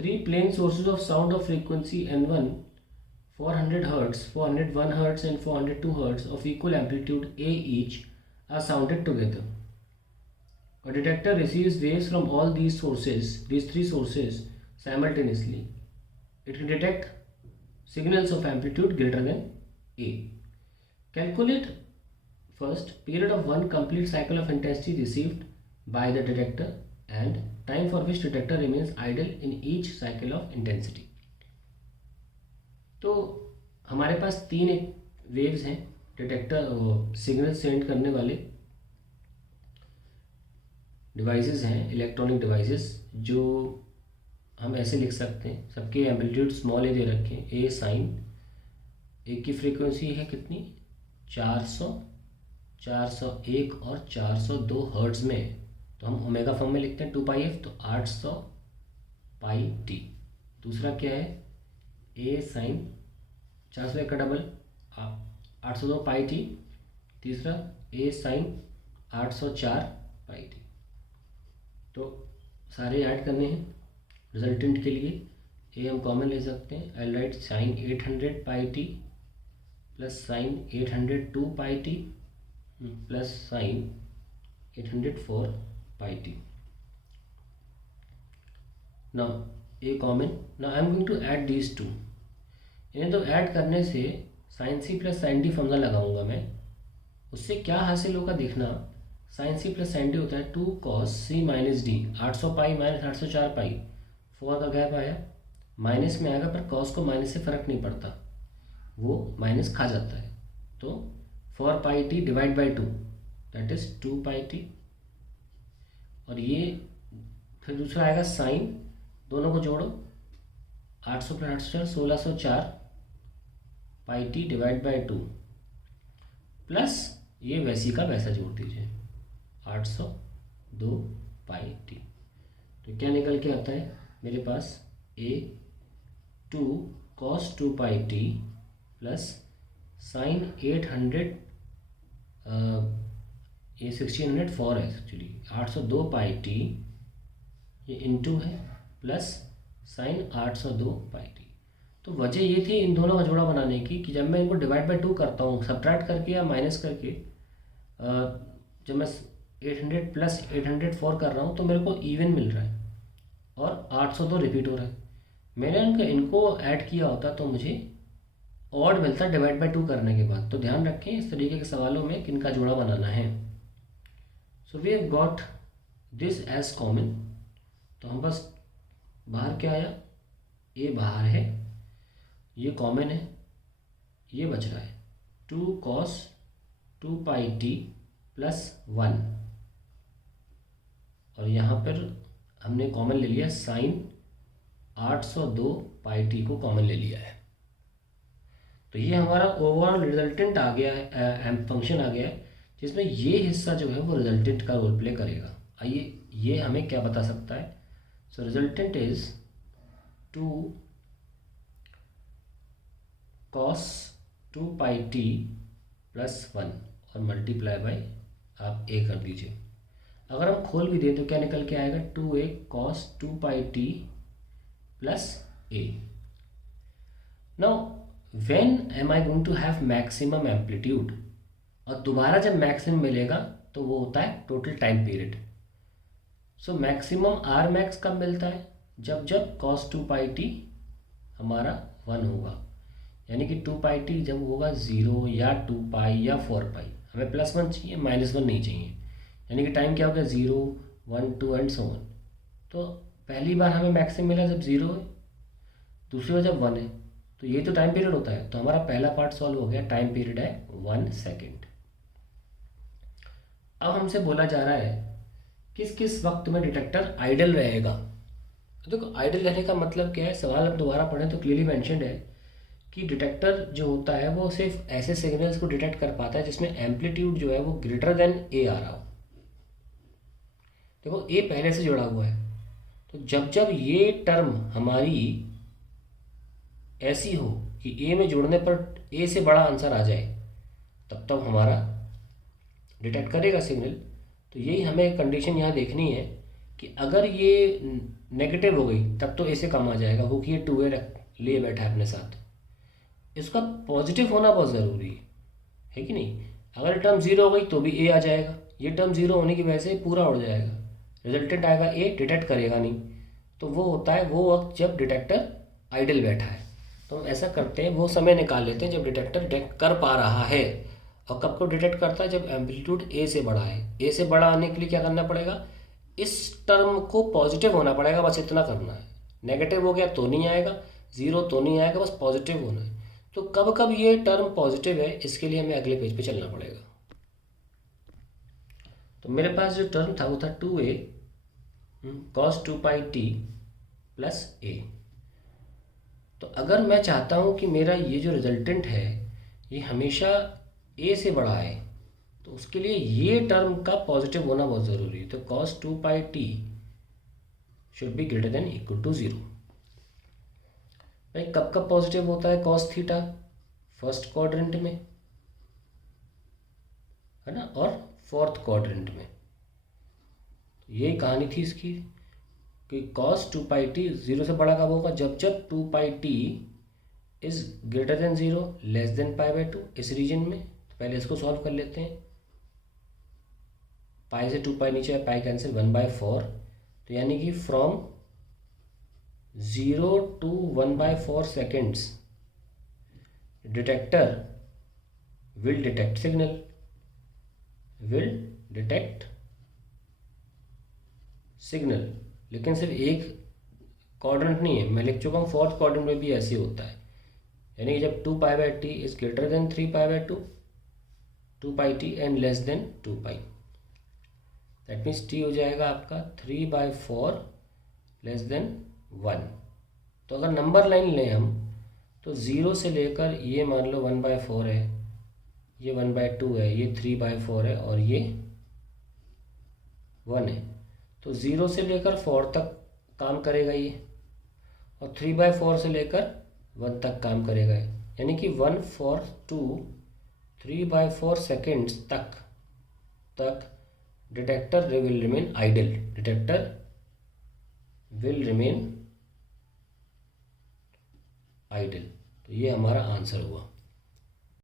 Three plain sources of sound of frequency N1, 400 Hz, 401 Hz and 402 Hz of equal amplitude A each are sounded together. A detector receives waves from all these three sources simultaneously. It can detect signals of amplitude greater than A. Calculate first period of one complete cycle of intensity received by the detector and time for which detector remains idle in each cycle of intensity. तो हमारे पास तीन एक waves हैं detector signal send करने वाले devices हैं, electronic devices, जो हम ऐसे लिख सकते हैं। सबके एम्पलीट्यूड स्मॉल ए दे रखे हैं, ए साइन। एक की फ्रीक्वेंसी है कितनी, 400, 401 और 402 हर्ट्ज में, तो हम ओमेगा फॉर्म में लिखते हैं 2πf, तो 800 पाई टी। दूसरा क्या है, ए साइन 401 का डबल 802 पाई टी। तीसरा ए साइन 804 पाई टी। तो सारे ऐड करने हैं रिजल्टेंट के लिए। ए हम कॉमन ले सकते हैं, I write sine 800 pi t plus sine 802 pi t plus sine 804 pi t. Now a common, now I am going to add these two. इन्हें तो ऐड करने से sine c plus sine d formula लगाऊंगा मैं। उससे क्या हासिल होगा देखना, sine c plus sine d होता है 2 cos c minus d. 800 pi minus 804 pi, 4 का गैप आया, माइनस में आएगा, पर कॉस को माइनस से फ़र्क नहीं पड़ता, वो माइनस खा जाता है। तो 4 pi t divide by 2 that is 2 pi t. और ये फिर दूसरा आएगा साइन, दोनों को जोड़ो, 800 plus 804 1604 pi t divide by 2 plus ये वैसी का वैसा जोड़ दीजिए 802 पाई टी। तो क्या निकल के आता है मेरे पास, ए 2 cos 2 pi t plus sign 800 ये 1604 है एक्चुअली, 802 पाई टी ये इनटू है प्लस साइन 802 पाई टी। तो वजह ये थी इन दोनों का जोड़ा बनाने की कि जब मैं इनको डिवाइड बाई 2 करता हूँ, सब्ट्रैक्ट करके या माइनस करके, जब मैं 800 प्लस 804 कर रहा हूँ तो मेरे को इवन मिल रहा है और 802 रिपीट हो रहा है। मैंने इनको ऐड किया होता तो मुझे ऑड मिलता डिवाइड बाई 2 करने के बाद। तो ध्यान रखें इस तरीके के सवालों में किनका जोड़ा बनाना है। So we have got this as common. तो हम बस बाहर क्या आया, ए बाहर है, ये कॉमन है, ये बच रहा है 2 कॉस 2 पाई टी प्लस 1, और यहाँ पर हमने कॉमन ले लिया साइन 802 पाई टी को कॉमन ले लिया है। तो ये हमारा ओवरऑल रिजल्टेंट आ गया है, फंक्शन आ गया है, जिसमें ये हिस्सा जो है वो रिजल्टेंट का रोल प्ले करेगा। आइए ये हमें क्या बता सकता है। So resultant is 2 cos 2 pi t plus 1 और मल्टीप्लाई बाई आप ए कर दीजिए। अगर हम खोल भी दें तो क्या निकल के आएगा, 2a cos 2 pi t plus a. Now when am I going to have maximum amplitude, और दोबारा जब मैक्सिमम मिलेगा तो वो होता है total time period. So maximum or max कब मिलता है, जब कॉस 2 पाई टी हमारा 1 होगा, यानी कि 2 पाई टी जब होगा 0 या 2 पाई या 4 पाई। हमें +1 चाहिए, -1 नहीं चाहिए, यानी कि टाइम क्या हो गया 0 1 2 एंड सो ऑन। तो पहली बार हमें मैक्सिमम मिला जब 0 है, दूसरी बार जब 1 है, तो ये तो टाइम पीरियड होता है। तो हमारा पहला पार्ट सॉल्व हो गया, टाइम पीरियड है 1 सेकेंड। अब हमसे बोला जा रहा है किस किस वक्त में डिटेक्टर आइडल रहेगा। तो देखो आइडल रहने का मतलब क्या है, सवाल हम दोबारा पढ़ें तो क्लियरली मेंशन्ड है कि डिटेक्टर जो होता है वो सिर्फ ऐसे सिग्नल्स को डिटेक्ट कर पाता है जिसमें एम्पलीट्यूड जो है वो ग्रेटर देन ए आ रहा हो। देखो ए पहले से जुड़ा हुआ है, तो जब जब ये टर्म हमारी ऐसी हो कि ए में जुड़ने पर ए से बड़ा आंसर आ जाए, तब तब हमारा डिटेक्ट करेगा सिग्नल। तो यही हमें कंडीशन यहाँ देखनी है कि अगर ये नेगेटिव हो गई तब तो ए से कम आ जाएगा, क्योंकि ये 2a लिए बैठा है अपने साथ। इसका पॉजिटिव होना बहुत ज़रूरी है कि नहीं। अगर टर्म ज़ीरो हो गई तो भी ए आ जाएगा, ये टर्म ज़ीरो होने की वजह से पूरा उड़ जाएगा, रिजल्टेंट आएगा ए, डिटेक्ट करेगा नहीं। तो वो होता है वो वक्त जब डिटेक्टर आइडल बैठा है। तो हम ऐसा करते हैं, वो समय निकाल लेते हैं जब डिटेक्टर डिटेक्ट कर पा रहा है। और कब को डिटेक्ट करता है, जब एम्पलीट्यूड ए से बड़ा है। ए से बड़ा आने के लिए क्या करना पड़ेगा, इस टर्म को पॉजिटिव होना पड़ेगा, बस इतना करना है। नेगेटिव हो गया तो नहीं आएगा, ज़ीरो तो नहीं आएगा, बस पॉजिटिव होना है। तो कब कब ये टर्म पॉजिटिव है, इसके लिए हमें अगले पेज पे चलना पड़ेगा। तो मेरे पास जो टर्म था वो था 2a cos 2πt plus a। तो अगर मैं चाहता हूँ कि मेरा ये जो रिजल्टेंट है ये हमेशा a से बड़ा है, तो उसके लिए ये टर्म का पॉजिटिव होना बहुत ज़रूरी है। तो cos 2πt should be greater than equal to 0। भाई कब कब पॉजिटिव होता है cos थीटा, फर्स्ट क्वाड्रेंट में है ना, और फोर्थ क्वाड्रेंट में। तो यही कहानी थी इसकी कि cos 2πt 0 से बड़ा कब होगा, जब जब 2πt is greater than 0 less than π/2 इस रीजन में। तो पहले इसको सॉल्व कर लेते हैं। पाई से 2π नीचे है, पाई कैंसिल, 1/4। तो यानी कि from 0 to 1/4 seconds detector will detect signal, will detect signal. लेकिन सिर्फ एक क्वाड्रेंट नहीं है, मैं लिख चुका हूँ फोर्थ क्वाड्रेंट में भी ऐसे ही होता है। यानी कि जब 2π/t is greater than 3π/2, 2πt and less than 2π, that means t हो जाएगा आपका 3/4 लेस देन 1। तो अगर नंबर लाइन लें हम तो 0 से लेकर ये मान लो 1/4 है, ये 1/2 है, ये 3/4 है और ये 1 है। तो 0 से लेकर 4 तक काम करेगा ये, और 3/4 से लेकर 1 तक काम करेगा। यानी कि 1/4 to 3/4 सेकेंड्स तक detector will remain idle, detector will remain idle. तो ये हमारा आंसर हुआ।